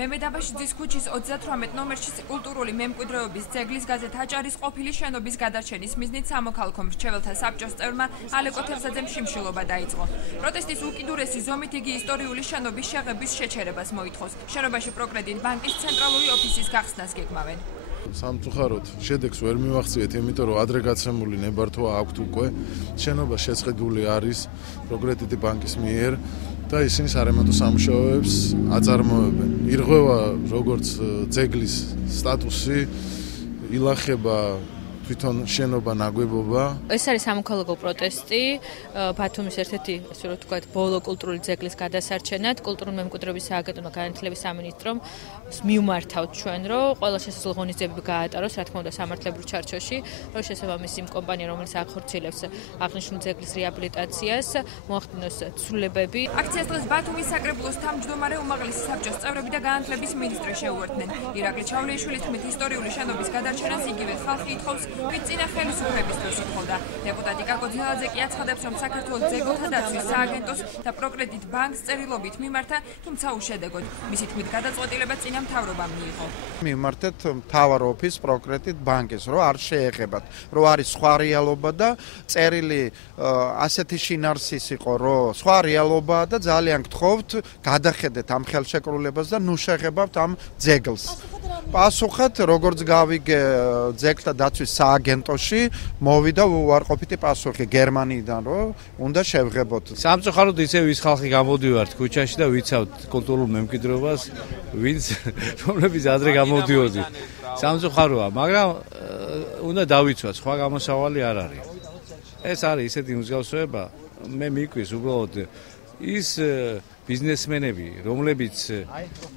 მემედაბაშიძის ქუჩის 38 ნომერში კულტურული მემკვიდრეობის ძეგლის გაზეთ აჭარის ყოფილი შენობის გადარჩენის მიზნით სამოქალაქო მრჩეველთა საბჭოს წევრმა ალეკო თევზაძემ შიმშილობა დაიწყო. პროტესტის უკიდურესი ზომით იგი ისტორიული შენობის შეღების შეჩერებას მოითხოვს. შენობაში პროკრედიტ ბანკის ცენტრალური ოფისის გახსნას გეგმავენ. სამწუხაროდ შედეგს ვერ მივახციეთ, იმიტომ რომ ადრე გაცემული ნებართვა აქვთ უკვე. შენობა შეწყებული არის პროკრედიტ ბანკის მიერ და ისინი სარემონტო სამუშაოებს აწარმოებენ. ირღვევა როგორც ძეგლის სტატუსი, ილახება თვითონ შენობა ნაგებობა. ეს არის სამოქალაქო პროტესტი ბათუმის ერთ-ერთი, ასე რომ ვთქვათ, ბოლო კულტურული ძეგლის გადასარჩენად. კულტურული მემკვიდრეობის სააგენტო განათლების სამინისტრომ მიუმართავთ ჩვენ, რომ ყველა შესაძლო ღონისძიებები გაატაროს, რა თქმა უნდა, სამართლებრივ ჩარჩოში, რომ შესაბამისი კომპანია, რომელიც ახორციელებს აღნიშნული ძეგლის რეაბილიტაციას, მოახდინოს ცვლილებები. აქციას დღეს ბათუმის საკრებულოს თავმჯდომარე უმაღლესი საბჭოს წევრები და განათლების მინისტრი შეუერთდნენ. ირაკლი ჩავლეიშვილის თქმით, ისტორიული შენობის გადარჩენას იგივე ხალხი ითხოვს, ვით წინა ხელისუფლების დროს ითხოვდა. დეპუტატი კაკო ძილაძე კი აცხადებს, რომ საქართველოს ძეგლთა დაცვის სააგენტოს და პროკრედიტ ბანკს წერილობით მიმართა, თუმცა უშედეგოდ. მისი თქმით, გადაწყვეტილება წინა მთავრობამ მიიღო. მიმართეთ მთავარ ოფისს პროკრედიტ ბანკის, რომ არ შეეხებათ, რომ არის სხვა რეალობა და წერილი ასეთი შინარსის იყო, რომ სხვა რეალობაა და ძალიან გთხოვთ, გადახედეთ ამ ხელშეკრულებას და ნუ შეეხებავთ ამ ძეგლს. პასუხად, როგორც გავიგე ძეგლთა დაცვის სააგენტოში, მოვიდა უარყოფითი პასუხი გერმანიიდან, რომ უნდა შევღებოთ. სამწუხაროდ ისევ ის ხალხი გამოდივართ ქუჩაში და ვიცავთ კულტურულ მემკვიდრეობას, ვინც რომლებიც ადრე გამოდიოდი. სამწუხაროა, მაგრამ უნდა დავიცვათ, სხვა გამოსავალი არ არის. ეს არის ისეთი მსგავსება, მე მიკვირს უბრალოდ ის ბიზნესმენები, რომლებიც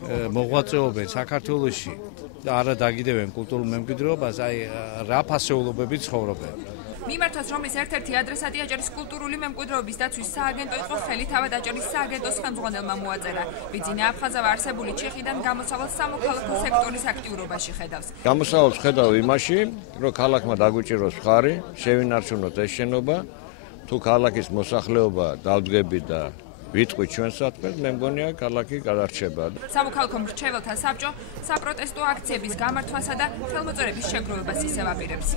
მოღვაწეობენ საქართველოში და არა დაგიდევენ კულტურულ მემკვიდრეობას, აი რა ფასეულობებით ცხოვრობენ. მიმართვას, რომლის ერთ-ერთი ადრესატი აჭარის კულტურული მემკვიდრეობის დაცვის სააგენტო იყო, ხელი თავად აჭარის სააგენტოს ხელმძღვანელმა მოაწერა. ბიძინა აფხაზავა არსებული ჩიხიდან გამოსავალს სამოქალაქო სექტორის აქტიურობაში ხედავს. გამოსავალს ხედავ იმაში, რომ ქალაქმა დაგვიჭიროს მხარი, შევინარჩუნოთ ეს შენობა, თუ ქალაქის მოსახლეობა დავდგები და ვიტყვით ჩვენ საქმეს, მე მგონია ქალაქი გადარჩება. სამოქალაქო მრჩეველთა საბჭო საპროტესტო აქციების გამართვასა და ხელმოწერების შეგროვებას ისევ აპირებს.